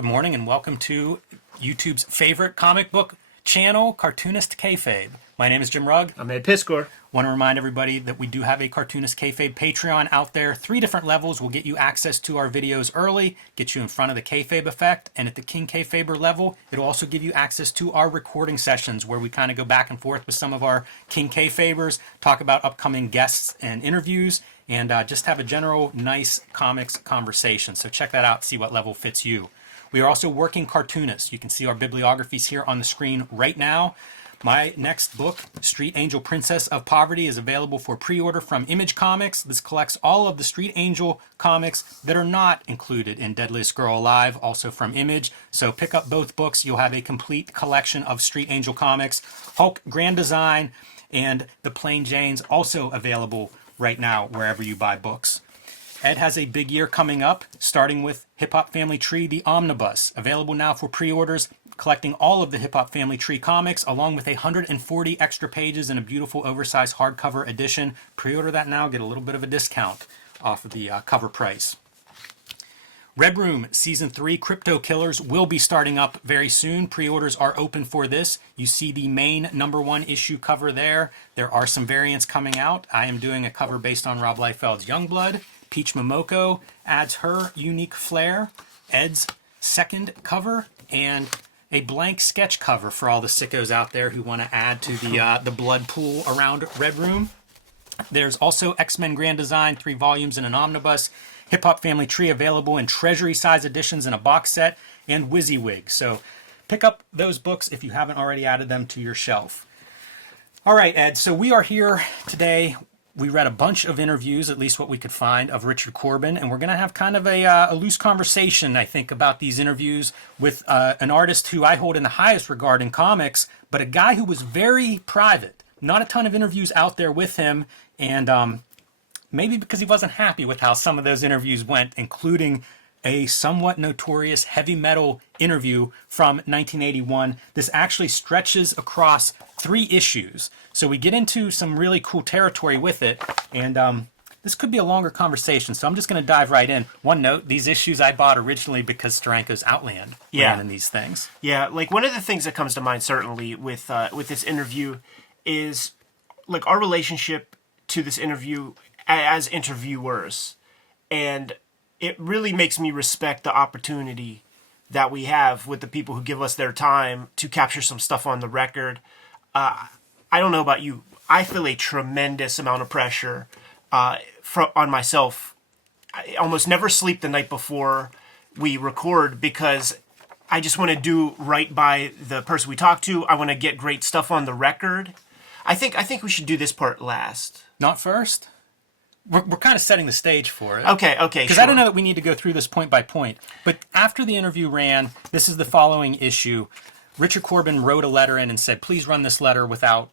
Good morning and welcome to YouTube's favorite comic book channel, Cartoonist Kayfabe. My name is Jim Rugg. I'm Ed Piscor. Want to remind everybody that we do have a Cartoonist Kayfabe Patreon out there. 3 different levels will get you access to our videos early, get you in front of the Kayfabe effect, and at the King Kayfaber level, it'll also give you access to our recording sessions where we kind of go back and forth with some of our King Kayfabers, talk about upcoming guests and interviews, and just have a general nice comics conversation. So check that out, see what level fits you. We are also working Cartoonist. You can see our bibliographies here on the screen right now. My next book, Street Angel Princess of Poverty, is available for pre-order from Image Comics. This collects all of the Street Angel comics that are not included in Deadliest Girl Alive, also from Image. So pick up both books. You'll have a complete collection of Street Angel comics. Hulk Grand Design and The Plain Janes also available right now wherever you buy books. Ed has a big year coming up, starting with Hip Hop Family Tree, the Omnibus, available now for pre-orders, collecting all of the Hip Hop Family Tree comics, along with 140 extra pages in a beautiful oversized hardcover edition. Pre-order that now, get a little bit of a discount off of the cover price. Red Room Season 3 Crypto Killers will be starting up very soon. Pre-orders are open for this. You see the main #1 issue cover there. There are some variants coming out. I am doing a cover based on Rob Liefeld's Youngblood. Peach Momoko adds her unique flair. Ed's second cover, and a blank sketch cover for all the sickos out there who want to add to the blood pool around Red Room. There's also X-Men Grand Design, 3 volumes in an omnibus. Hip Hop Family Tree available in treasury size editions in a box set, and WYSIWYG. So pick up those books if you haven't already added them to your shelf. All right, Ed, so we are here today. We read a bunch of interviews, at least what we could find, of Richard Corben, and we're going to have kind of a loose conversation, I think, about these interviews with an artist who I hold in the highest regard in comics, but a guy who was very private. Not a ton of interviews out there with him, and maybe because he wasn't happy with how some of those interviews went, including a somewhat notorious heavy metal interview from 1981. This actually stretches across 3 issues. So we get into some really cool territory with it, and this could be a longer conversation, so I'm just going to dive right in. One note, these issues I bought originally because Steranko's Outland ran in these things. Yeah, like one of the things that comes to mind certainly with this interview is like our relationship to this interview as interviewers. And it really makes me respect the opportunity that we have with the people who give us their time to capture some stuff on the record. I don't know about you. I feel a tremendous amount of pressure on myself. I almost never sleep the night before we record because I just want to do right by the person we talk to. I want to get great stuff on the record. I think we should do this part last. Not first? We're kind of setting the stage for it. Okay, Because I don't know that we need to go through this point by point. But after the interview ran, this is the following issue. Richard Corben wrote a letter in and said, please run this letter without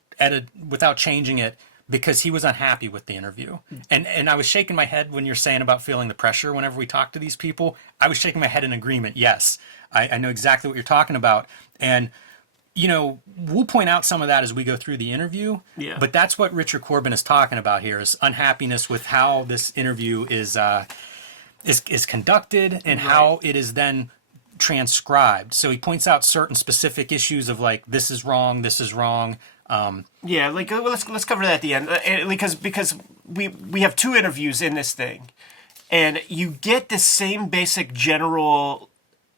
changing it, because he was unhappy with the interview. And I was shaking my head when you're saying about feeling the pressure whenever we talk to these people. I was shaking my head in agreement. Yes, I know exactly what you're talking about. And you know, we'll point out some of that as we go through the interview. Yeah. But that's what Richard Corben is talking about here, is unhappiness with how this interview is conducted and how it is then transcribed. So he points out certain specific issues of like, this is wrong, this is wrong. Yeah, like let's cover that at the end, because we have 2 interviews in this thing, and you get the same basic general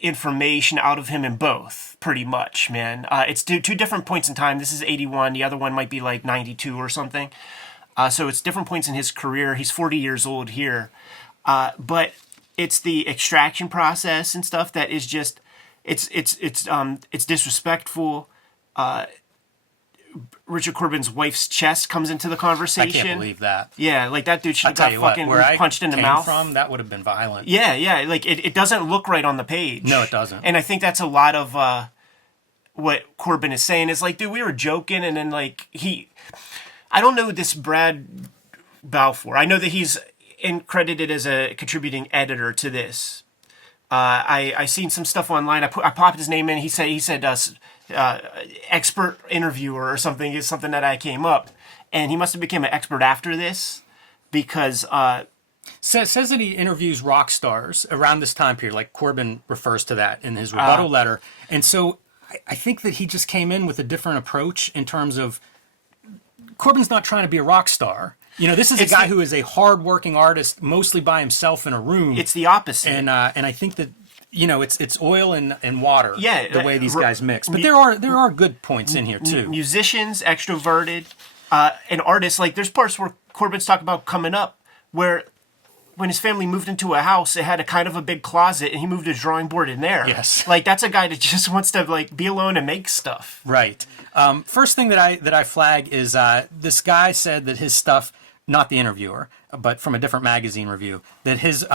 information out of him in both, pretty much, man. It's 2 different points in time. This is 81. The other one might be like 92 or something. So it's different points in his career. He's 40 years old here. But it's the extraction process and stuff that is just, it's disrespectful. Richard Corben's wife's chest comes into the conversation. I can't believe that. Yeah, like that dude should have got fucking punched in the mouth. From, that would have been violent. Yeah, like it doesn't look right on the page. No, it doesn't. And I think that's a lot of what Corben is saying is like, dude, we were joking, and then like I don't know this Brad Balfour. I know that he's credited as a contributing editor to this. I seen some stuff online. I popped his name in. He said expert interviewer or something is something that I came up, and he must have become an expert after this because Says that he interviews rock stars around this time period, like Corben refers to that in his rebuttal letter. And so I think that he just came in with a different approach in terms of Corben's not trying to be a rock star. This is a guy who is a hard-working artist, mostly by himself in a room. It's the opposite. And I think that it's oil and water. Yeah, the way these guys mix. But there are good points in here too. Musicians, extroverted, and artists. Like there's parts where Corben's talking about coming up where when his family moved into a house, it had a kind of a big closet, and he moved his drawing board in there. Yes, like that's a guy that just wants to like be alone and make stuff. Right. First thing that I flag is this guy said that his stuff, not the interviewer, but from a different magazine review, that his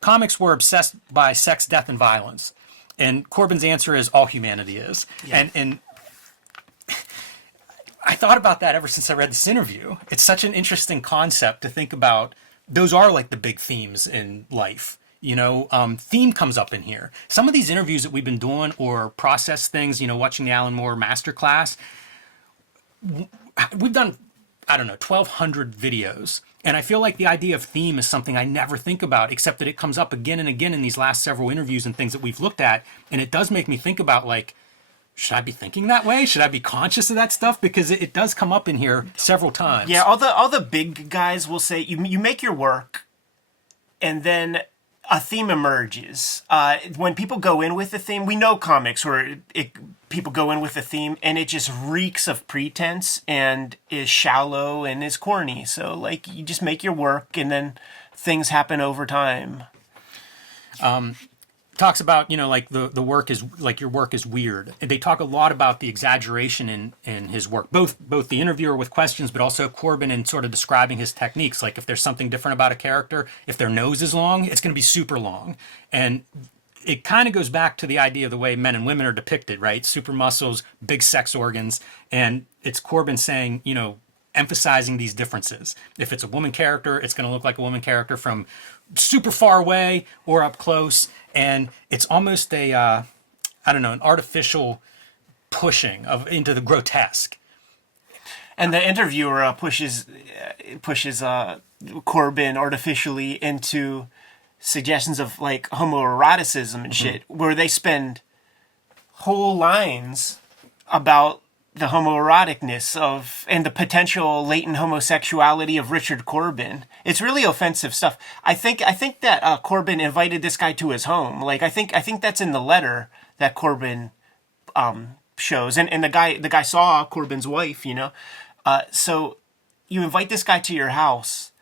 comics were obsessed by sex, death, and violence. And Corben's answer is all humanity is. Yeah. And I thought about that ever since I read this interview. It's such an interesting concept to think about. Those are like the big themes in life. Theme comes up in here. Some of these interviews that we've been doing or process things, watching the Alan Moore masterclass, we've done, 1,200 videos. And I feel like the idea of theme is something I never think about, except that it comes up again and again in these last several interviews and things that we've looked at. And it does make me think about, like, should I be thinking that way? Should I be conscious of that stuff? Because it does come up in here several times. Yeah, all the big guys will say, you make your work, and then a theme emerges. When people go in with a theme, we know comics where people go in with a theme, and it just reeks of pretense and is shallow and is corny. So, like, you just make your work, and then things happen over time. Talks about, like the work is like your work is weird. And they talk a lot about the exaggeration in his work, both the interviewer with questions, but also Corben in sort of describing his techniques. Like if there's something different about a character, if their nose is long, it's going to be super long. And it kind of goes back to the idea of the way men and women are depicted, right? Super muscles, big sex organs. And it's Corben saying, emphasizing these differences. If it's a woman character, it's going to look like a woman character from super far away or up close. And it's almost an artificial pushing into the grotesque. And the interviewer pushes Corben artificially into suggestions of like homoeroticism and shit, where they spend whole lines about the homoeroticness of and the potential latent homosexuality of Richard Corben. It's really offensive stuff. I think that Corben invited this guy to his home. Like I think that's in the letter that Corben shows, and the guy saw Corben's wife. So you invite this guy to your house,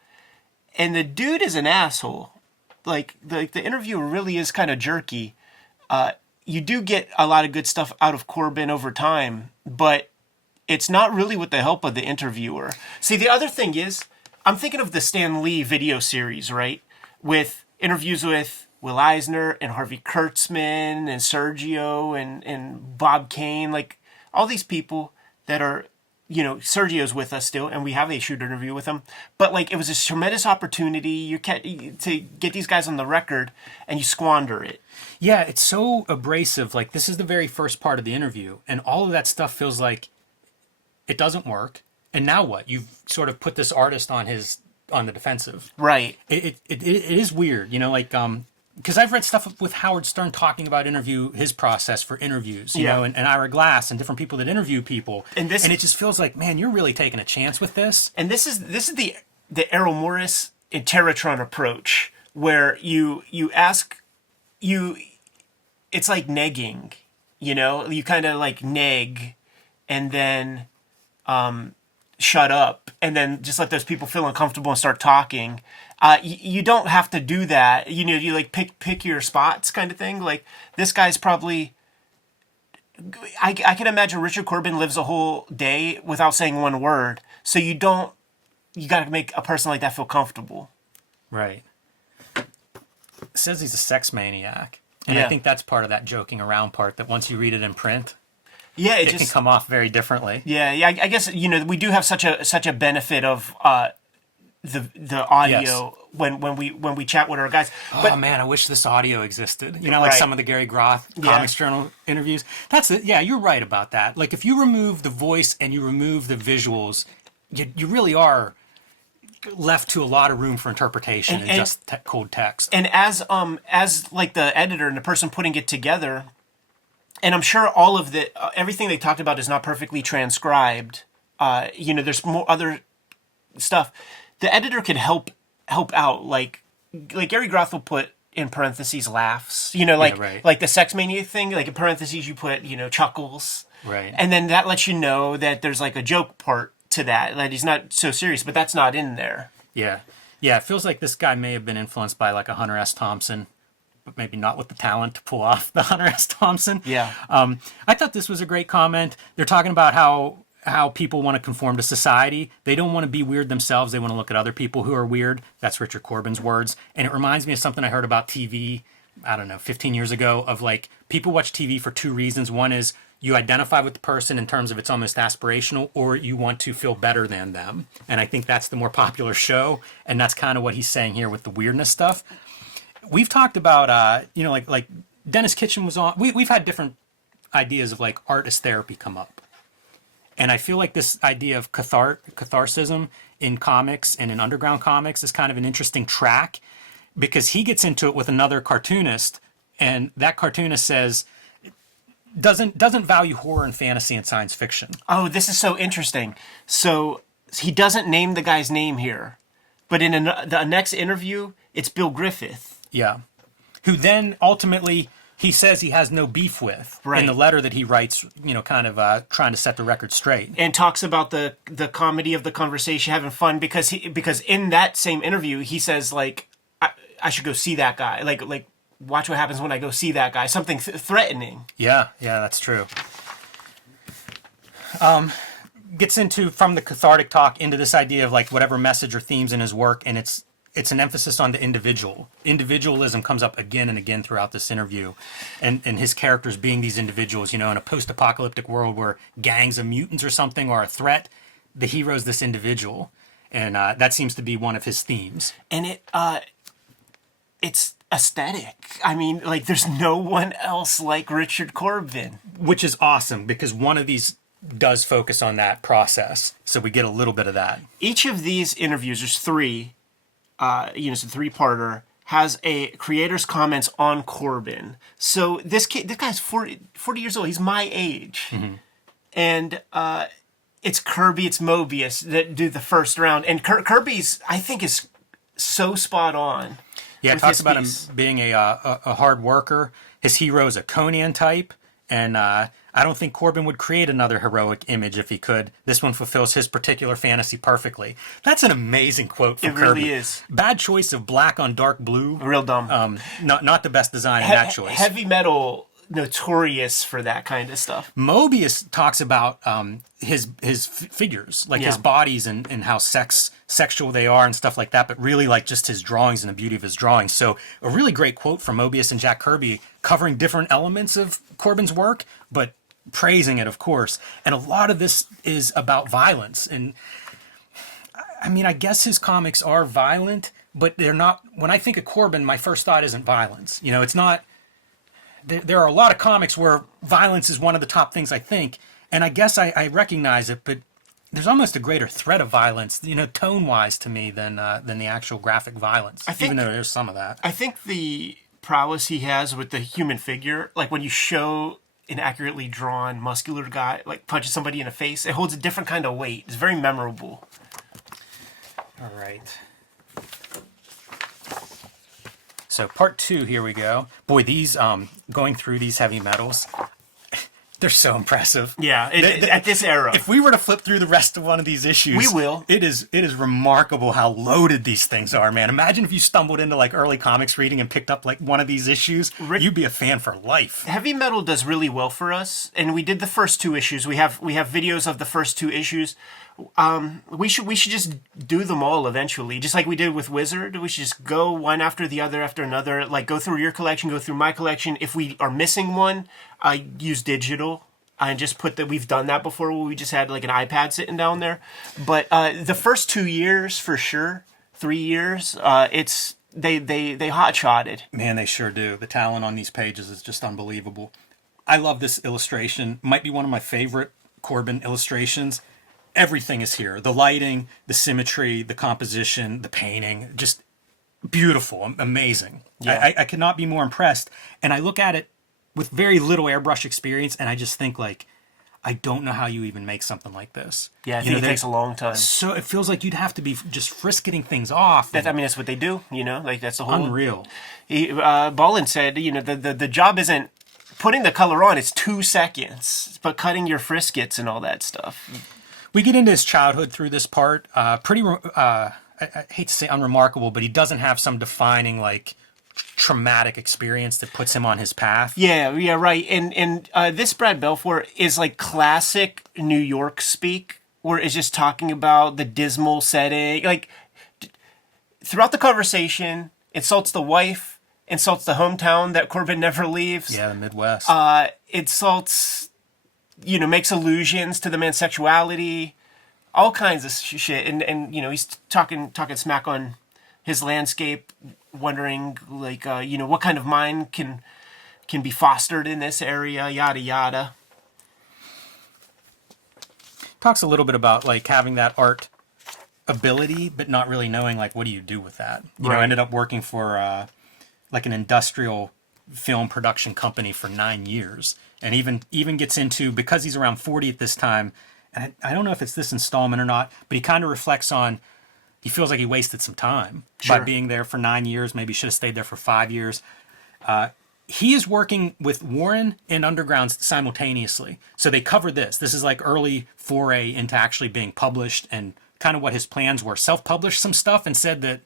and the dude is an asshole. Like the interview really is kind of jerky. You do get a lot of good stuff out of Corben over time, but it's not really with the help of the interviewer. See, the other thing is, I'm thinking of the Stan Lee video series, right? With interviews with Will Eisner and Harvey Kurtzman and Sergio and Bob Kane, like all these people that are, Sergio's with us still, and we have a shoot interview with him. But like, it was a tremendous opportunity to get these guys on the record, and you squander it. Yeah, it's so abrasive. Like, this is the very first part of the interview, and all of that stuff feels like it doesn't work. And now what? You've sort of put this artist on the defensive. Right. It is weird, because I've read stuff with Howard Stern talking about his process for interviews, and Ira Glass and different people that interview people. And it just feels like, man, you're really taking a chance with this. And this is the Errol Morris and Terratron approach, where you ask. It's like negging, you kind of like neg and then shut up and then just let those people feel uncomfortable and start talking. You don't have to do that. You like pick your spots kind of thing. Like this guy's probably, I can imagine Richard Corben lives a whole day without saying one word. So you got to make a person like that feel comfortable. Right. Says he's a sex maniac. And I think that's part of that joking around part, that once you read it in print, it can come off very differently. Yeah. I guess we do have such a benefit of the audio when we chat with our guys. But man, I wish this audio existed. Like some of the Gary Groth Comics Journal interviews. That's it. Yeah, you're right about that. Like if you remove the voice and you remove the visuals, you really are left to a lot of room for interpretation and just cold text. And as like the editor and the person putting it together, and I'm sure all of the everything they talked about is not perfectly transcribed. There's more other stuff. The editor could help out, like Gary Groth will put in parentheses laughs, like the sex mania thing, like in parentheses you put, chuckles. Right. And then that lets you know that there's like a joke part to that he's not so serious, but that's not in there. Yeah. Yeah, it feels like this guy may have been influenced by like a Hunter S. Thompson, but maybe not with the talent to pull off the Hunter S. Thompson. Yeah. I thought this was a great comment. They're talking about how people want to conform to society. They don't want to be weird themselves. They want to look at other people who are weird. That's Richard Corben's words. And it reminds me of something I heard about TV, I don't know, 15 years ago, of like people watch TV for two reasons. One is you identify with the person in terms of it's almost aspirational, or you want to feel better than them. And I think that's the more popular show. And that's kind of what he's saying here with the weirdness stuff. We've talked about, like Dennis Kitchen was on. We've had different ideas of like art as therapy come up. And I feel like this idea of catharsism in comics and in underground comics is kind of an interesting track, because he gets into it with another cartoonist, and that cartoonist says doesn't value horror and fantasy and science fiction. Oh, this is so interesting. So he doesn't name the guy's name here, but in the next interview, it's Bill Griffith. Yeah, who then ultimately he says he has no beef with in the letter that he writes, kind of trying to set the record straight. And talks about the comedy of the conversation, having fun, because in that same interview, he says, like, I should go see that guy. Like watch what happens when I go see that guy. Something threatening. Yeah, that's true. Gets into, from the cathartic talk, into this idea of like whatever message or themes in his work, and it's an emphasis on the individual. Individualism comes up again and again throughout this interview. And his characters being these individuals, in a post-apocalyptic world where gangs of mutants or something are a threat, the hero's this individual. And that seems to be one of his themes. And it's aesthetic. I mean, like, there's no one else like Richard Corben. Which is awesome, because one of these does focus on that process. So we get a little bit of that. Each of these interviews, there's three, it's a three-parter, has a creator's comments on Corben. So this guy's 40 years old. He's my age. Mm-hmm. And it's Kirby, it's Mobius that do the first round. And Kirby's, I think, is so spot on. Yeah, it talks about him being a hard worker. His hero is a Conan type. And I don't think Corben would create another heroic image if he could. This one fulfills his particular fantasy perfectly. That's an amazing quote from Kirby. It really is. Bad choice of black on dark blue. Real dumb. Not the best design in that choice. Heavy Metal, notorious for that kind of stuff. Mobius talks about his figures, like his bodies and how sexual they are and stuff like that, but really like just his drawings and the beauty of his drawings. So a really great quote from Mobius and Jack Kirby, covering different elements of Corben's work, but praising it, of course. And a lot of this is about violence. And I mean, I guess his comics are violent, but they're not. When I think of Corben, my first thought isn't violence. It's not. There are a lot of comics where violence is one of the top things I think, and I guess I recognize it, but there's almost a greater threat of violence, tone-wise to me than the actual graphic violence, even though there's some of that. I think the prowess he has with the human figure, like when you show an accurately drawn, muscular guy, like punches somebody in the face, it holds a different kind of weight. It's very memorable. All right. So part 2, here we go. Boy, these, going through these heavy metals, they're so impressive. Yeah, at this era. If we were to flip through the rest of one of these issues, we will. It is remarkable how loaded these things are, man. Imagine if you stumbled into like early comics reading and picked up like one of these issues. You'd be a fan for life. Heavy Metal does really well for us, and we did the first 2 issues. We have videos of the first 2 issues. We should just do them all eventually, just like we did with Wizard. We should just go one after the other after another, like go through your collection, go through my collection. If we are missing one, I use digital. I just put that. We've done that before, where we just had like an iPad sitting down there. But the first 2 years, for sure, 3 years, it's they hot-shotted. Man, they sure do. The talent on these pages is just unbelievable. I love this illustration. Might be one of my favorite Corben illustrations. everything is here. The lighting, the symmetry, the composition, the painting, just beautiful, amazing. Yeah. I cannot be more impressed. And I look at it with very little airbrush experience, and I just think like, I don't know how you even make something like this. Yeah, I think it takes a long time. So it feels like you'd have to be just frisketing things off. I mean, that's what they do, you know? Like, that's the whole... Unreal. Ballin said, you know, the job isn't putting the color on, it's 2 seconds, but cutting your friskets and all that stuff. We get into his childhood through this part. I hate to say unremarkable, but he doesn't have some defining, like, traumatic experience that puts him on his path. Yeah, right. And this Brad Belfour is like classic New York speak, where it's just talking about the dismal setting. Like, throughout the conversation, insults the wife, insults the hometown that Corben never leaves. Yeah, the Midwest. Insults, you know, makes allusions to the man's sexuality, all kinds of shit. And you know, he's talking smack on his landscape, wondering, like, you know, what kind of mind can be fostered in this area, yada, yada. Talks a little bit about, like, having that art ability, but not really knowing, like, what do you do with that? You know, ended up working for, like, an industrial film production company for 9 years. And even gets into, because he's around 40 at this time, and I don't know if it's this installment or not, but he kind of reflects on, he feels like he wasted some time by being there for 9 years. Maybe should have stayed there for 5 years. He is working with Warren and Underground simultaneously. So they cover this. This is like early foray into actually being published and kind of what his plans were. Self-published some stuff and said that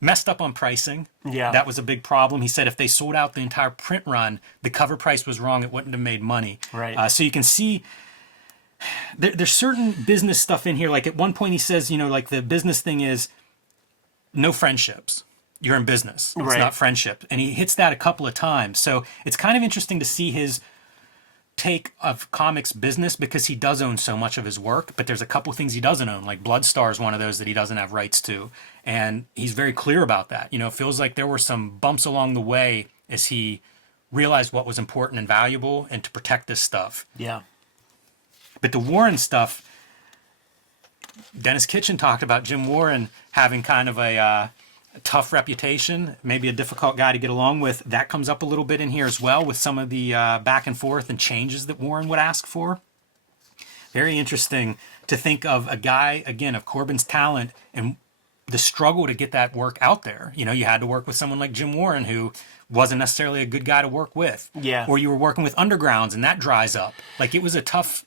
messed up on pricing. Yeah. That was a big problem. He said if they sold out the entire print run, the cover price was wrong. It wouldn't have made money. Right. So you can see there's certain business stuff in here. Like at one point he says, you know, like the business thing is no friendships. You're in business. It's not friendship. And he hits that a couple of times. So it's kind of interesting to see his take of comics business because he does own so much of his work, but there's a couple things he doesn't own. Like Bloodstar is one of those that he doesn't have rights to. And he's very clear about that. You know, it feels like there were some bumps along the way as he realized what was important and valuable and to protect this stuff. Yeah. But the Warren stuff, Dennis Kitchen talked about Jim Warren having kind of a tough reputation, maybe a difficult guy to get along with. That comes up a little bit in here as well with some of the back and forth and changes that Warren would ask for. Very interesting to think of a guy, again, of Corben's talent and the struggle to get that work out there. You know, you had to work with someone like Jim Warren who wasn't necessarily a good guy to work with. Yeah. Or you were working with Undergrounds and that dries up. Like it was a tough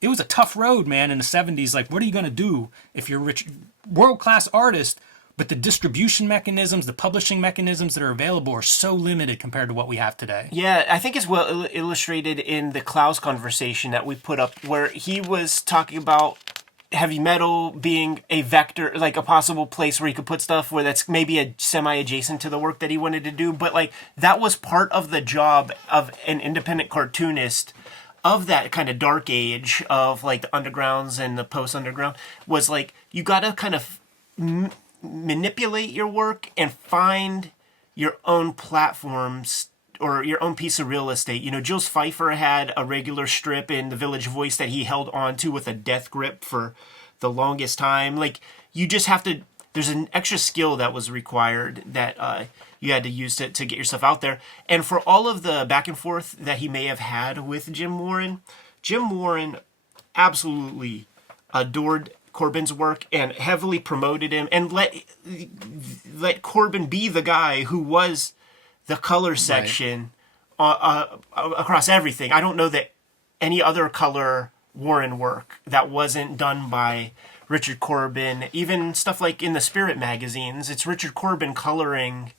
road, man, in the 70s. Like, what are you going to do if you're a rich, world-class artist, but the distribution mechanisms, the publishing mechanisms that are available are so limited compared to what we have today? Yeah, I think it's well illustrated in the Klaus conversation that we put up where he was talking about heavy metal being a vector, like a possible place where he could put stuff where that's maybe a semi-adjacent to the work that he wanted to do. But like that was part of the job of an independent cartoonist of that kind of dark age of like the undergrounds and the post-underground was like, you got to kind of manipulate your work and find your own platforms or your own piece of real estate. You know, Jules Pfeiffer had a regular strip in The Village Voice that he held on to with a death grip for the longest time. Like, you just have to, there's an extra skill that was required that you had to use to get yourself out there. And for all of the back and forth that he may have had with Jim Warren absolutely adored Corben's work and heavily promoted him and let Corben be the guy who was the color section across everything. I don't know that any other color Warren work that wasn't done by Richard Corben, even stuff like in the Spirit magazines, it's Richard Corben coloring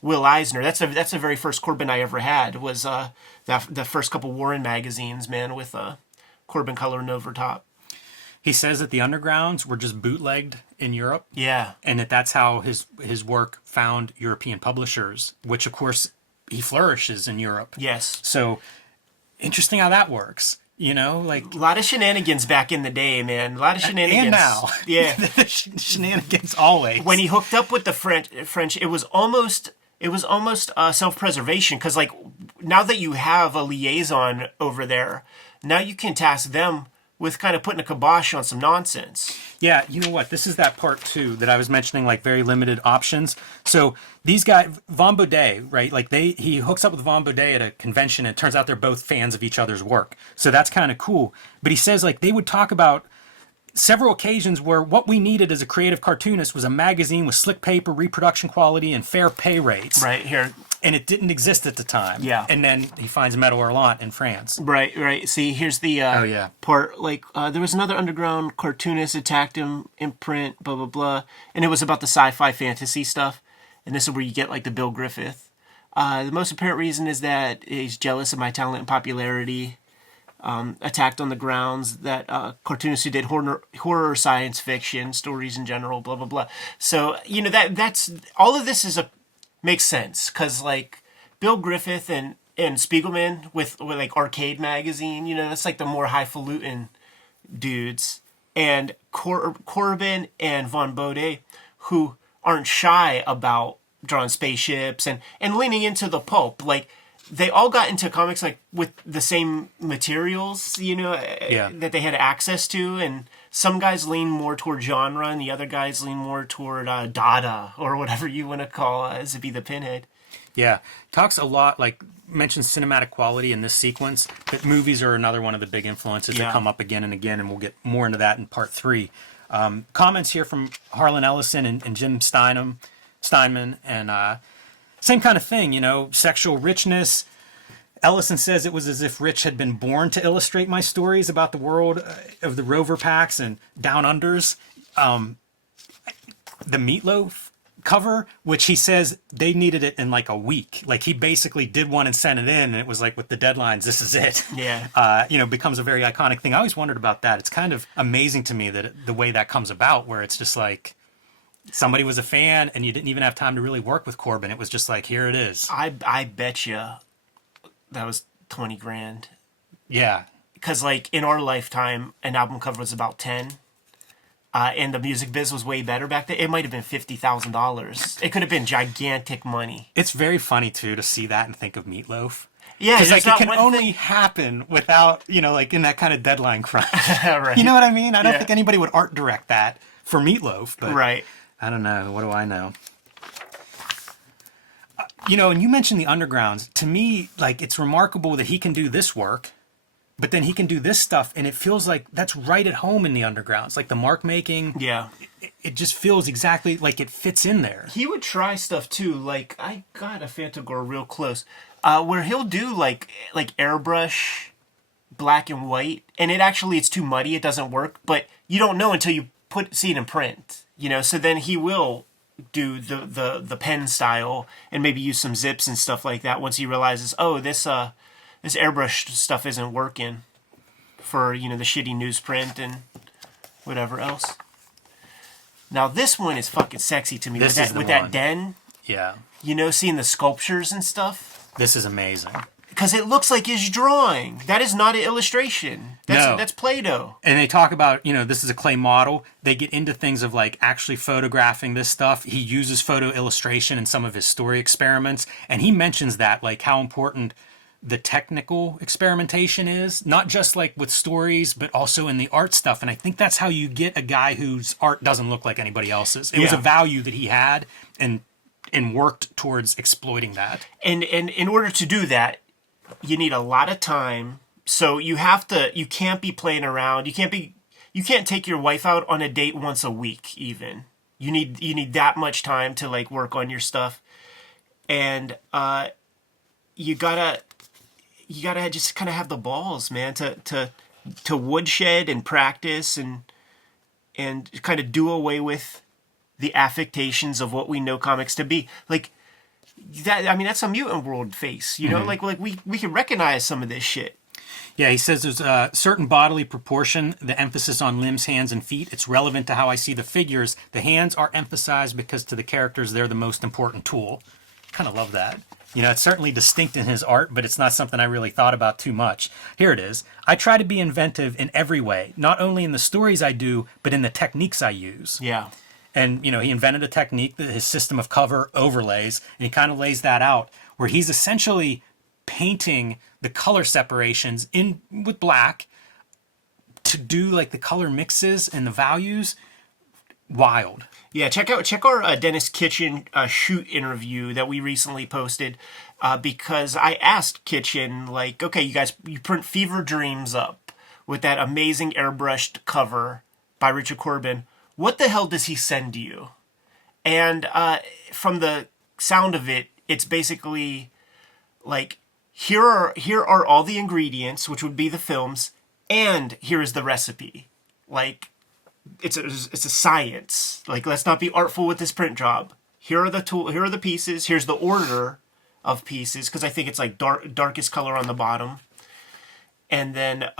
Will Eisner. That's the very first Corben I ever had was the first couple Warren magazines, man, with Corben coloring over top. He says that the Undergrounds were just bootlegged in Europe. Yeah. And that's how his work found European publishers, which, of course, he flourishes in Europe. Yes. So, interesting how that works. You know, like... A lot of shenanigans back in the day, man. A lot of shenanigans. And now. Yeah. The shenanigans always. When he hooked up with the French, it was almost self-preservation. Because, like, now that you have a liaison over there, now you can task them with kind of putting a kibosh on some nonsense. Yeah, you know what? This is that part too that I was mentioning, like very limited options. So these guys, Von Baudet, right? Like he hooks up with Von Baudet at a convention, and it turns out they're both fans of each other's work. So that's kind of cool. But he says like they would talk about several occasions where what we needed as a creative cartoonist was a magazine with slick paper, reproduction quality, and fair pay rates. Right here. And it didn't exist at the time. Yeah. And then he finds Metal Hurlant in France. Right. See, here's the part. Like, there was another underground cartoonist attacked him, imprint, blah, blah, blah. And it was about the sci-fi fantasy stuff. And this is where you get, like, the Bill Griffith. The most apparent reason is that he's jealous of my talent and popularity. Attacked on the grounds that cartoonists who did horror science fiction, stories in general, blah, blah, blah. So, that's... All of this makes sense, because, like, Bill Griffith and Spiegelman with like, Arcade Magazine, that's, like, the more highfalutin dudes. And Corben and Von Baudet, who aren't shy about drawing spaceships and leaning into the pulp. Like, they all got into comics like with the same materials, that they had access to, and some guys lean more toward genre, and the other guys lean more toward Dada or whatever you want to call Zippy the Pinhead. Yeah, talks a lot, like mentions cinematic quality in this sequence, but movies are another one of the big influences that come up again and again, and we'll get more into that in part 3. Comments here from Harlan Ellison and Jim Steinman, and same kind of thing, sexual richness. Ellison says it was as if Rich had been born to illustrate my stories about the world of the Rover Packs and Down Unders. The Meatloaf cover, which he says they needed it in like a week. Like he basically did one and sent it in, and it was like with the deadlines, this is it. Yeah. Becomes a very iconic thing. I always wondered about that. It's kind of amazing to me that the way that comes about, where it's just like somebody was a fan and you didn't even have time to really work with Corben. It was just like, here it is. I bet you that was $20,000. Yeah. Because, like, in our lifetime, an album cover was about 10. And the music biz was way better back then. It might have been $50,000. It could have been gigantic money. It's very funny, too, to see that and think of Meatloaf. Yeah, because like, it can only happen without, like in that kind of deadline crunch. Right. You know what I mean? I don't think anybody would art direct that for Meatloaf. But right. I don't know. What do I know? And you mentioned the undergrounds. To me, like, it's remarkable that he can do this work, but then he can do this stuff, and it feels like that's right at home in the undergrounds. Like the mark making. Yeah. It just feels exactly like it fits in there. He would try stuff too. Like, I got a Fantagor real close, where he'll do like airbrush, black and white, and it's too muddy. It doesn't work, but you don't know until you see it in print. So then he will do the pen style and maybe use some zips and stuff like that once he realizes, oh, this airbrush stuff isn't working for, the shitty newsprint and whatever else. Now this one is fucking sexy to me. This is the one. That den. Yeah. Seeing the sculptures and stuff. This is amazing. Because it looks like his drawing. That is not an illustration. That's Play-Doh. And they talk about, this is a clay model. They get into things of like actually photographing this stuff. He uses photo illustration in some of his story experiments. And he mentions that, like how important the technical experimentation is, not just like with stories, but also in the art stuff. And I think that's how you get a guy whose art doesn't look like anybody else's. It was a value that he had and worked towards exploiting that. And in order to do that, you need a lot of time. So you can't be playing around. You can't take your wife out on a date once a week even. You need that much time to like work on your stuff. And you gotta just kind of have the balls, man, to woodshed and practice and kind of do away with the affectations of what we know comics to be. Like that, I mean, that's a mutant world face, like we can recognize some of this shit. Yeah, he says there's a certain bodily proportion, the emphasis on limbs, hands, and feet. It's relevant to how I see the figures. The hands are emphasized because to the characters, they're the most important tool. Kind of love that. It's certainly distinct in his art, but it's not something I really thought about too much. Here it is. I try to be inventive in every way, not only in the stories I do, but in the techniques I use. Yeah. And, he invented a technique, his system of cover overlays, and he kind of lays that out, where he's essentially painting the color separations in with black to do like the color mixes and the values, wild. Yeah, check our Dennis Kitchen shoot interview that we recently posted, because I asked Kitchen, like, okay, you print Fever Dreams up with that amazing airbrushed cover by Richard Corben. What the hell does he send you? And from the sound of it, it's basically like, here are all the ingredients, which would be the films, and here is the recipe. Like, it's a science. Like, let's not be artful with this print job. Here are the pieces. Here's the order of pieces, because I think it's like darkest color on the bottom, and then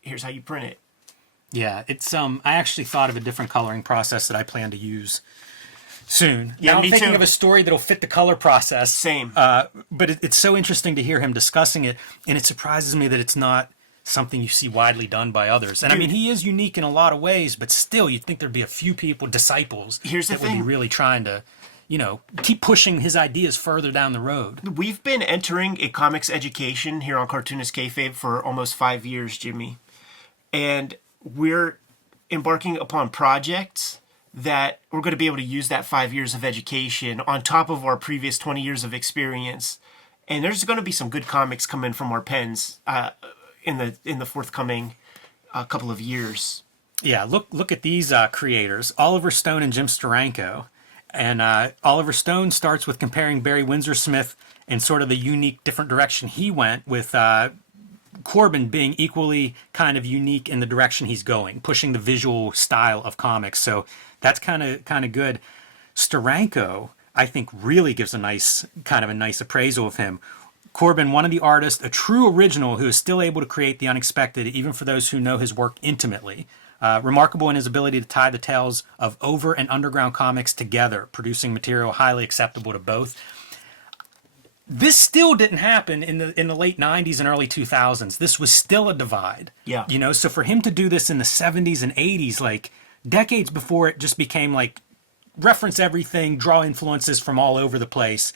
here's how you print it. Yeah, it's I actually thought of a different coloring process that I plan to use soon. Yeah, now I'm me thinking too. of a story that'll fit the color process. Same. But it's so interesting to hear him discussing it, and it surprises me that it's not something you see widely done by others. And I mean, he is unique in a lot of ways, but still, you'd think there'd be a few people, disciples, Here's the that would be thing. really trying to, keep pushing his ideas further down the road. We've been entering a comics education here on Cartoonist Kayfabe for almost 5 years, Jimmy. And we're embarking upon projects that we're going to be able to use that 5 years of education on top of our previous 20 years of experience. And there's going to be some good comics coming from our pens in the forthcoming couple of years. Yeah, look at these creators, Oliver Stone and Jim Steranko. And Oliver Stone starts with comparing Barry Windsor Smith and sort of the unique different direction he went, with Corben being equally kind of unique in the direction he's going, pushing the visual style of comics. So that's kind of good. Steranko, I think, really gives a nice appraisal of him. Corben, one of the artists, a true original who is still able to create the unexpected, even for those who know his work intimately. Remarkable in his ability to tie the tales of over and underground comics together, producing material highly acceptable to both. This still didn't happen in the late 90s and early 2000s. This was still a divide. Yeah. So for him to do this in the 70s and 80s, like decades before it just became like reference everything, draw influences from all over the place,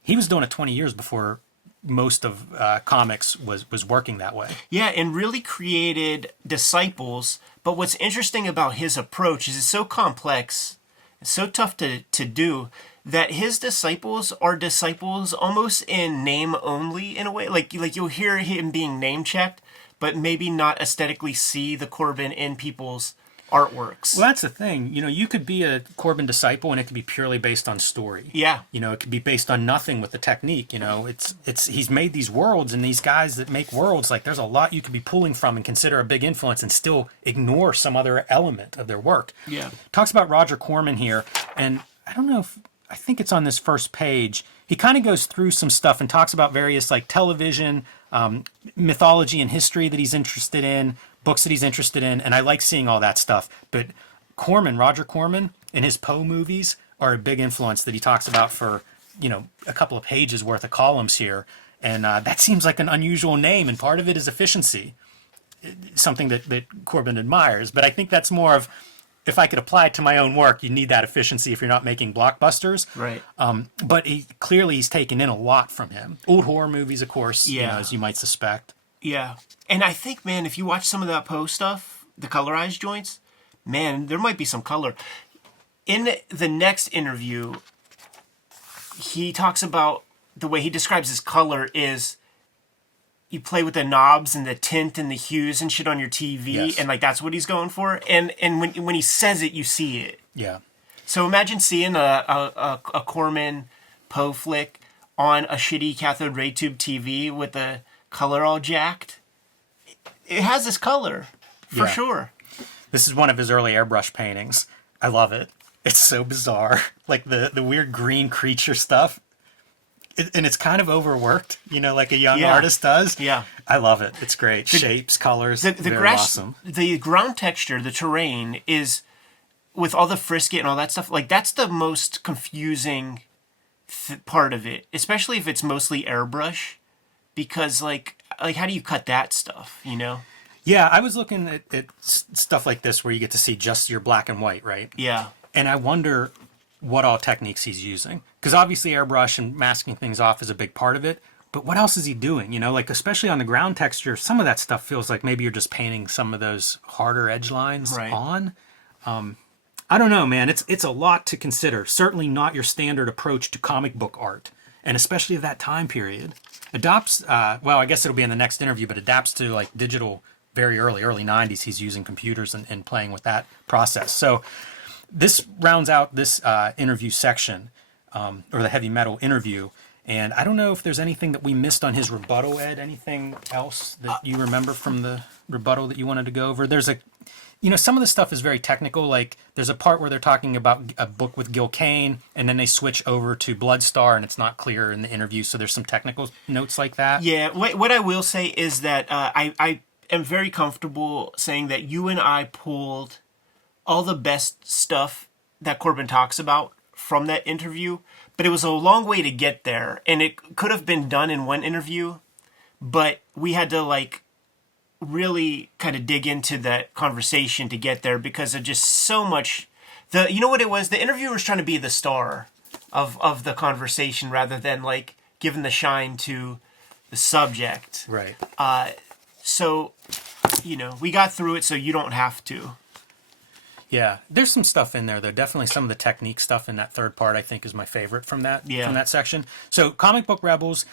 he was doing it 20 years before most of comics was working that way. Yeah, and really created disciples. But what's interesting about his approach is it's so complex, it's so tough to do, that his disciples are disciples almost in name only, in a way. Like you'll hear him being name checked, but maybe not aesthetically see the Corben in people's artworks. Well, that's the thing. You could be a Corben disciple and it could be purely based on story. Yeah. It could be based on nothing with the technique. It's he's made these worlds, and these guys that make worlds, like there's a lot you could be pulling from and consider a big influence and still ignore some other element of their work. Yeah. Talks about Roger Corman here, and I think it's on this first page. He kind of goes through some stuff and talks about various like television, mythology and history that he's interested in, books that he's interested in, and I like seeing all that stuff. But Roger Corman, and his Poe movies are a big influence that he talks about for, a couple of pages worth of columns here. And that seems like an unusual name, and part of it is efficiency, something that Corben admires. But I think that's more of, if I could apply it to my own work, you need that efficiency if you're not making blockbusters. Right. But he's taken in a lot from him. Old horror movies, of course, Yeah. as you might suspect. Yeah. And I think, man, if you watch some of that Poe stuff, the colorized joints, man, there might be some color. In the next interview, he talks about the way he describes his color is you play with the knobs and the tint and the hues and shit on your TV, Yes. and like that's what he's going for. And when he says it, you see it. Yeah. So imagine seeing a Corman Poe flick on a shitty cathode ray tube TV with the color all jacked. It has this color, for Yeah. sure. This is one of his early airbrush paintings. I love it. It's so bizarre. Like the weird green creature stuff. And it's kind of overworked, like a young Yeah. artist does. Yeah. I love it. It's great. Shapes, colors, The very grass, awesome. the ground texture, the terrain is, with all the frisket and all that stuff, like that's the most confusing part of it, especially if it's mostly airbrush, because like how do you cut that stuff, Yeah, I was looking at stuff like this where you get to see just your black and white, right? Yeah. And I wonder what all techniques he's using. Because obviously airbrush and masking things off is a big part of it. but what else is he doing? Like especially on the ground texture, some of that stuff feels like maybe you're just painting some of those harder edge lines Right. on. I don't know, man. It's a lot to consider. Certainly not your standard approach to comic book art, and especially of that time period. Adopts, well, I guess it'll be in the next interview, but adapts to like digital very early 90s. He's using computers and playing with that process. So this rounds out this interview section, or the heavy metal interview. And I don't know if there's anything that we missed on his rebuttal, Ed. Anything else that you remember from the rebuttal that you wanted to go over? There's some of the stuff is very technical. Like there's a part where they're talking about a book with Gil Kane, and then they switch over to Bloodstar, and it's not clear in the interview. So there's some technical notes like that. Yeah, what I will say is that I am very comfortable saying that you and I pulled all the best stuff that Corben talks about from that interview, but it was a long way to get there, and it could have been done in one interview, but we had to like really kind of dig into that conversation to get there because of just so much. You know what it was? The interviewer was trying to be the star of the conversation rather than like giving the shine to the subject. Right. So, we got through it so you don't have to. Yeah, there's some stuff in there though. Definitely some of the technique stuff in that third part I think is my favorite from that section. So Comic Book Rebels,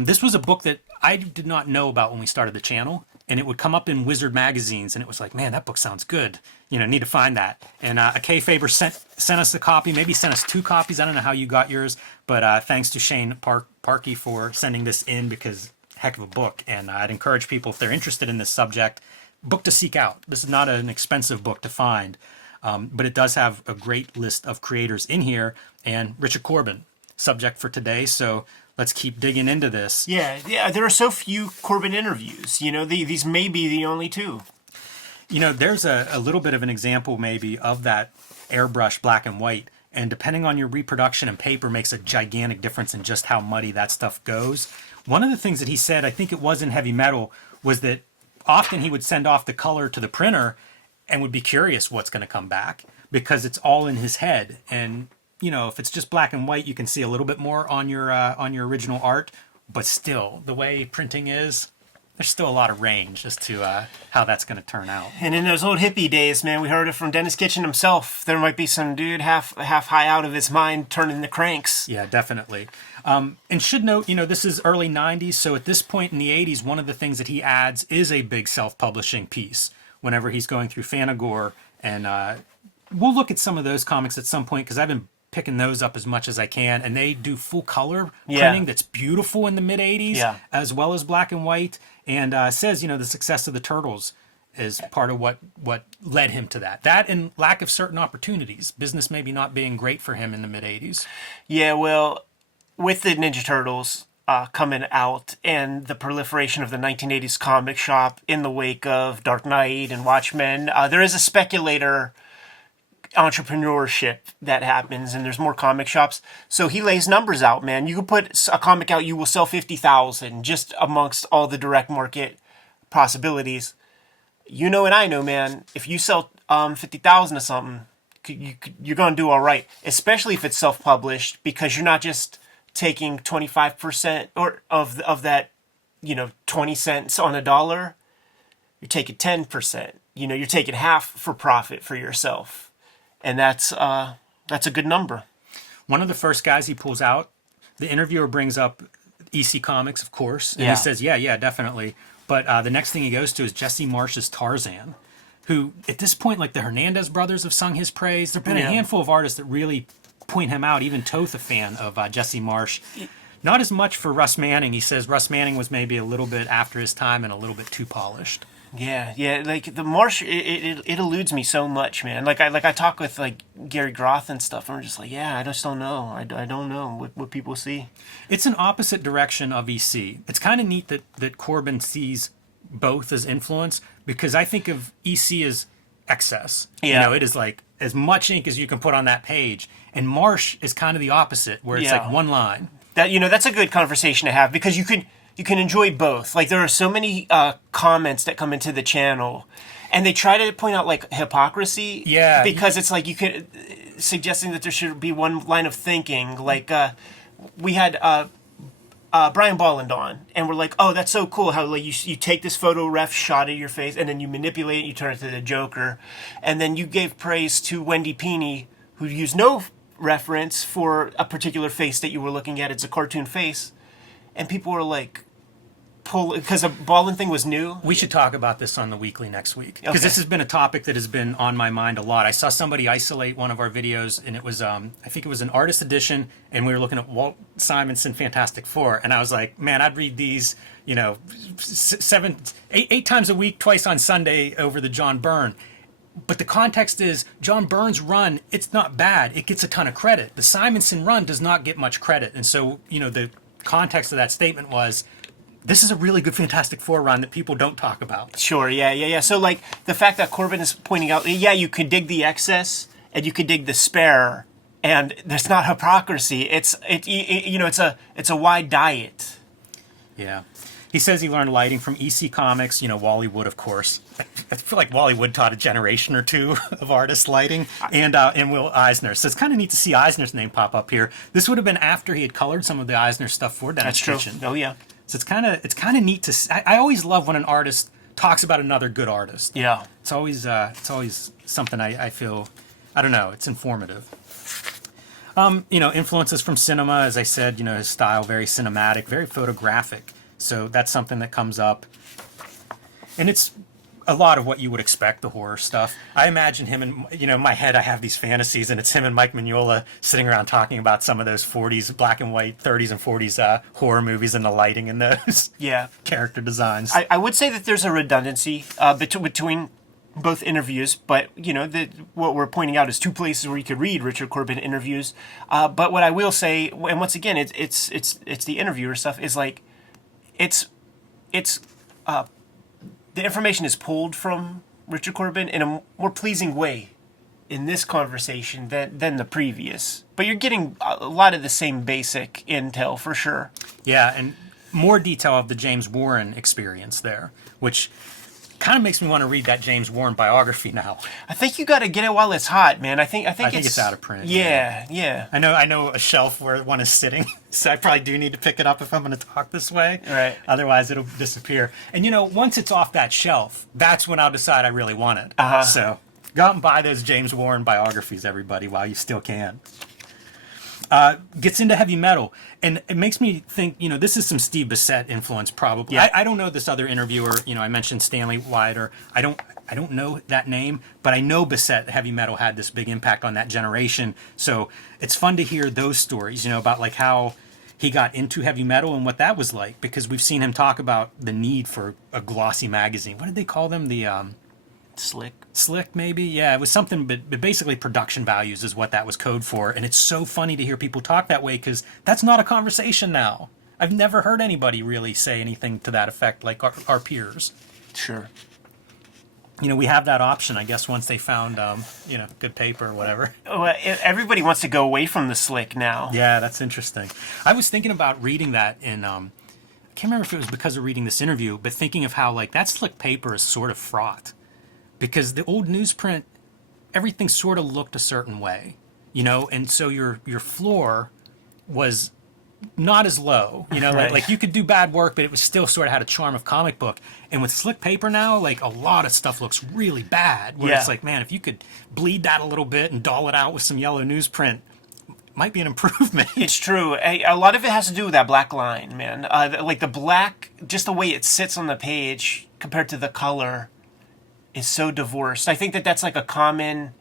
this was a book that I did not know about when we started the channel, and it would come up in Wizard magazines, and it was like, man, that book sounds good. Need to find that. And a Kayfaber sent us a copy, maybe sent us 2 copies. I don't know how you got yours, but thanks to Shane Parkey for sending this in because heck of a book. And I'd encourage people, if they're interested in this subject, book to seek out. This is not an expensive book to find. But it does have a great list of creators in here, and Richard Corben, subject for today. So let's keep digging into this. Yeah. There are so few Corben interviews. These may be the only 2. There's a little bit of an example maybe of that airbrush black and white, and depending on your reproduction and paper makes a gigantic difference in just how muddy that stuff goes. One of the things that he said, I think it was in Heavy Metal, was that often he would send off the color to the printer and would be curious what's going to come back because it's all in his head. And, if it's just black and white, you can see a little bit more on your original art, but still the way printing is, there's still a lot of range as to how that's going to turn out. And in those old hippie days, man, we heard it from Dennis Kitchen himself. There might be some dude half high out of his mind turning the cranks. Yeah, definitely. And should note, this is early 90s. So at this point in the 80s, one of the things that he adds is a big self-publishing piece whenever he's going through Fanagore. And we'll look at some of those comics at some point because I've been picking those up as much as I can. And they do full color printing that's beautiful in the mid-80s as well as black and white. And says, the success of the Turtles is part of what led him to that. That and lack of certain opportunities. Business maybe not being great for him in the mid-80s. Yeah, well, with the Ninja Turtles coming out and the proliferation of the 1980s comic shop in the wake of Dark Knight and Watchmen, there is a speculator entrepreneurship that happens, and there's more comic shops. So he lays numbers out, man. You can put a comic out, you will sell 50,000 just amongst all the direct market possibilities. And I know, man, if you sell 50,000 of something, you're going to do all right, especially if it's self-published, because you're not just taking 25% or of that, 20 cents on a dollar. You're taking 10%. You're taking half for profit for yourself. And that's a good number. One of the first guys he pulls out, the interviewer brings up EC Comics, of course, and he says, yeah, definitely. But the next thing he goes to is Jesse Marsh's Tarzan, who at this point, like the Hernandez brothers have sung his praise. There have been a handful of artists that really point him out, even Toth, a fan of Jesse Marsh. Not as much for Russ Manning. He says Russ Manning was maybe a little bit after his time and a little bit too polished. Yeah, like the Marsh, it eludes me so much, man. Like I talk with like Gary Groth and stuff, and I'm just like, I just don't know. I don't know what people see. It's an opposite direction of EC. It's kind of neat that Corben sees both as influence, because I think of EC as excess. Yeah. It is like as much ink as you can put on that page, and Marsh is kind of the opposite, where it's like one line. That's a good conversation to have, because you can enjoy both. Like there are so many comments that come into the channel, and they try to point out like hypocrisy. Yeah. Because it's like suggesting that there should be one line of thinking. Like we had Brian Bolland on, and we're like, oh, that's so cool how like you take this photo ref shot of your face and then you manipulate it, you turn it to the Joker, and then you gave praise to Wendy Peeney, who used no reference for a particular face that you were looking at. It's a cartoon face, and people were like, because the Bolland thing was new. We should talk about this on the weekly next week, because Okay. this has been a topic that has been on my mind a lot. I saw somebody isolate one of our videos, and it was I think it was an artist edition, and we were looking at Walt Simonson Fantastic Four, and I was like, man, I'd read these, you know, eight times a week, twice on Sunday over the John Byrne. But the context is John Byrne's run, it's not bad. It gets a ton of credit. The Simonson run does not get much credit. And so, you know, the context of that statement was, this is a really good Fantastic Four run that people don't talk about. Sure, yeah. So, like, the fact that Corben is pointing out, yeah, you could dig the excess and you could dig the spare, and there's not hypocrisy. It's a wide diet. Yeah. He says he learned lighting from EC Comics, you know, Wally Wood, of course. I feel like Wally Wood taught a generation or two of artist lighting, and Will Eisner. So it's kind of neat to see Eisner's name pop up here. This would have been after he had colored some of the Eisner stuff for That's true. Adaptation. Oh, yeah. So it's kind of neat to see. I always love when an artist talks about another good artist. Yeah. It's always something I feel, I don't know, it's informative. You know, influences from cinema, as I said, you know, his style, very cinematic, very photographic. So that's something that comes up. And it's a lot of what you would expect, the horror stuff. I imagine him and, you know, in my head I have these fantasies, and it's him and Mike Mignola sitting around talking about some of those 40s, black and white, 30s and 40s horror movies and the lighting in those Yeah. character designs. I would say that there's a redundancy between both interviews, but you know what we're pointing out is two places where you could read Richard Corben interviews. But what I will say, and once again, it's the interviewer stuff, is like it's the information is pulled from Richard Corben in a more pleasing way in this conversation than the previous. But you're getting a lot of the same basic intel for sure. Yeah, and more detail of the James Warren experience there, which kind of makes me want to read that James Warren biography now. I think you got to get it while it's hot, man. I think it's out of print. Yeah. I know a shelf where one is sitting, so I probably do need to pick it up if I'm going to talk this way. Right. Otherwise, it'll disappear. And you know, once it's off that shelf, that's when I'll decide I really want it. Uh-huh. So go out and buy those James Warren biographies, everybody, while you still can. Gets into heavy metal, and it makes me think, you know, this is some Steve Bissette influence probably. Yeah. I don't know this other interviewer, you know, I mentioned Stanley Wider. I don't know that name, but I know Bissette heavy metal had this big impact on that generation. So it's fun to hear those stories, you know, about like how he got into heavy metal and what that was like, because we've seen him talk about the need for a glossy magazine. What did they call them? The Slick, maybe? Yeah, it was something, but basically production values is what that was code for. And it's so funny to hear people talk that way, because that's not a conversation now. I've never heard anybody really say anything to that effect like our peers. Sure. You know, we have that option, I guess, once they found, you know, good paper or whatever. Well, everybody wants to go away from the slick now. Yeah, that's interesting. I was thinking about reading that in, I can't remember if it was because of reading this interview, but thinking of how, like, that slick paper is sort of fraught. Because the old newsprint, everything sort of looked a certain way, you know, and so your floor was not as low, you know, Right. like you could do bad work, but it was still sort of had a charm of comic book. And with slick paper now, like a lot of stuff looks really bad. Where Yeah. it's like, man, if you could bleed that a little bit and doll it out with some yellow newsprint, might be an improvement. It's true. A lot of it has to do with that black line, man. Like the black, just the way it sits on the page compared to the color is so divorced. I think that's like a common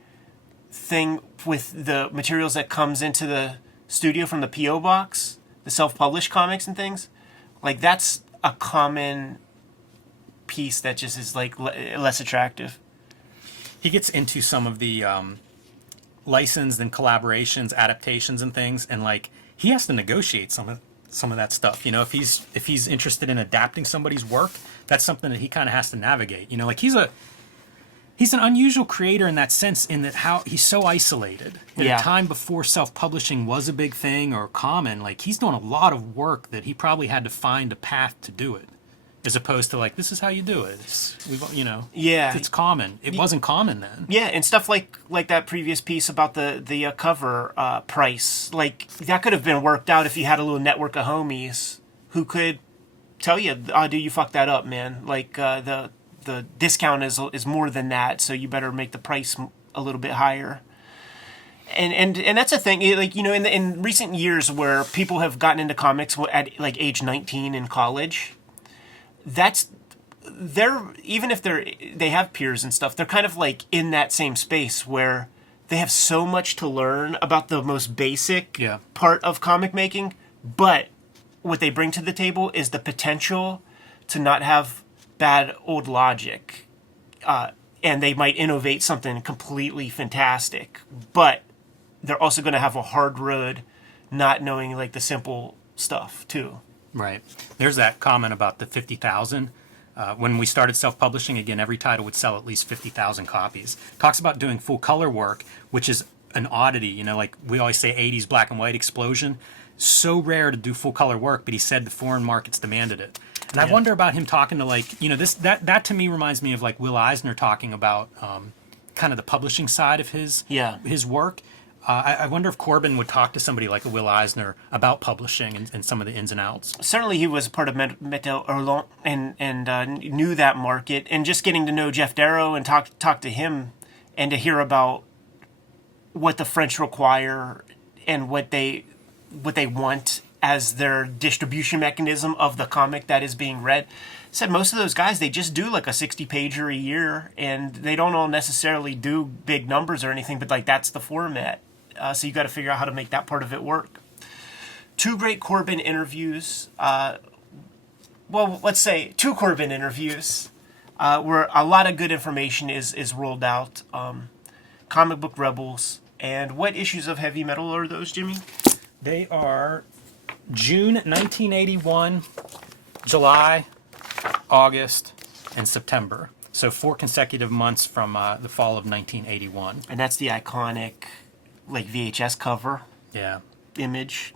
thing with the materials that comes into the studio from the P.O. box, the self-published comics and things. Like that's a common piece that just is like less attractive. He gets into some of the licensed and collaborations, adaptations and things, and like he has to negotiate some of that stuff. You know, if he's interested in adapting somebody's work, that's something that he kind of has to navigate. You know, like he's an unusual creator in that sense, in that how he's so isolated. At Yeah. a time before self-publishing was a big thing or common, like he's doing a lot of work that he probably had to find a path to do it, as opposed to like, this is how you do it. You know, Yeah. it's common. It wasn't common then. Yeah, and stuff like that previous piece about the cover price. Like that could have been worked out if you had a little network of homies who could tell you, dude, you fucked that up, man. Like, the discount is more than that, so you better make the price a little bit higher. And that's a thing, like, you know, in recent years where people have gotten into comics at like age 19 in college, even if they have peers and stuff, they're kind of like in that same space where they have so much to learn about the most basic part of comic making, but what they bring to the table is the potential to not have bad old logic, and they might innovate something completely fantastic, but they're also going to have a hard road not knowing like the simple stuff too. Right. There's that comment about the 50,000. When we started self-publishing, again, every title would sell at least 50,000 copies. Talks about doing full color work, which is an oddity. You know, like we always say 80s black and white explosion. So rare to do full color work, but he said the foreign markets demanded it. And I wonder about him talking to, like, you know, that to me reminds me of like Will Eisner talking about kind of the publishing side of his work. I wonder if Corben would talk to somebody like a Will Eisner about publishing and some of the ins and outs. Certainly he was part of Metal and knew that market. And just getting to know Jeff Darrow and talk to him and to hear about what the French require and what they want as their distribution mechanism of the comic that is being read. Said most of those guys, they just do like a 60-pager a year, and they don't all necessarily do big numbers or anything, but like that's the format. So you got to figure out how to make that part of it work. 2 great Corben interviews. Let's say 2 Corben interviews where a lot of good information is rolled out. Comic Book Rebels. And what issues of Heavy Metal are those, Jimmy? They are June 1981, July, August, and September. So 4 consecutive months from the fall of 1981. And that's the iconic, like, VHS cover image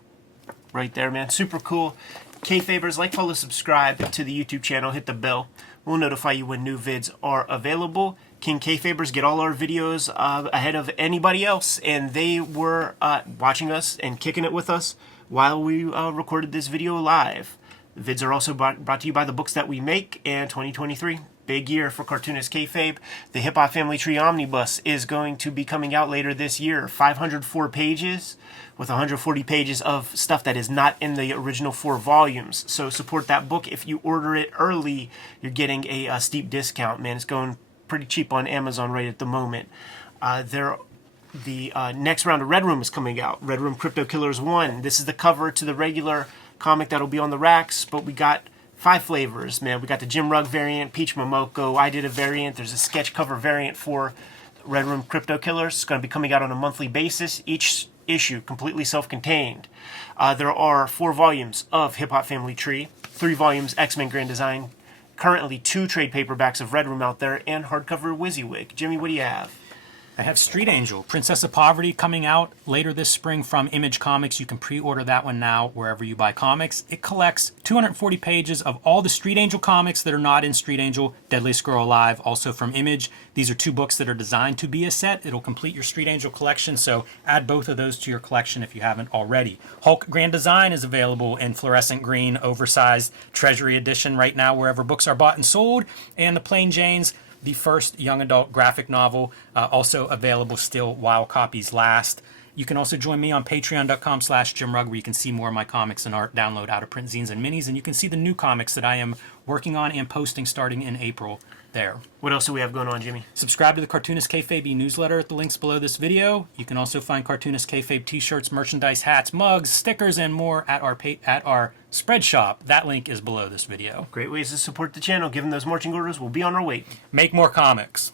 right there, man. Super cool. Kayfabers, like, follow, subscribe to the YouTube channel. Hit the bell. We'll notify you when new vids are available. King Kayfabers get all our videos ahead of anybody else, and they were watching us and kicking it with us while we recorded this video live. The vids are also brought to you by the books that we make, and 2023, big year for Cartoonist Kayfabe. The Hip Hop Family Tree Omnibus is going to be coming out later this year. 504 pages with 140 pages of stuff that is not in the original 4 volumes. So support that book. If you order it early, you're getting a steep discount, man. It's going pretty cheap on Amazon right at the moment. The next round of Red Room is coming out. Red Room Crypto Killers 1. This is the cover to the regular comic that'll be on the racks, but we got 5 flavors, man. We got the Jim Rugg variant, Peach Momoko. I did a variant. There's a sketch cover variant for Red Room Crypto Killers. It's going to be coming out on a monthly basis. Each issue completely self-contained. There are 4 volumes of Hip Hop Family Tree, 3 volumes X-Men Grand Design, currently 2 trade paperbacks of Red Room out there, and hardcover WYSIWYG. Jimmy, what do you have? I have Street Angel, Princess of Poverty, coming out later this spring from Image Comics. You can pre-order that one now wherever you buy comics. It collects 240 pages of all the Street Angel comics that are not in Street Angel, Deadliest Girl Alive, also from Image. These are 2 books that are designed to be a set. It'll complete your Street Angel collection, so add both of those to your collection if you haven't already. Hulk Grand Design is available in fluorescent green, oversized Treasury edition right now wherever books are bought and sold. And the Plain Janes, the first young adult graphic novel, also available still while copies last. You can also join me on patreon.com/JimRugg, where you can see more of my comics and art, download out-of-print zines and minis, and you can see the new comics that I am working on and posting starting in April there. What else do we have going on, Jimmy? Subscribe to the Cartoonist Kayfabe newsletter at the links below this video. You can also find Cartoonist Kayfabe t-shirts, merchandise, hats, mugs, stickers, and more at our spread shop. That link is below this video. Great ways to support the channel. Given those marching orders, we'll be on our way. Make more comics.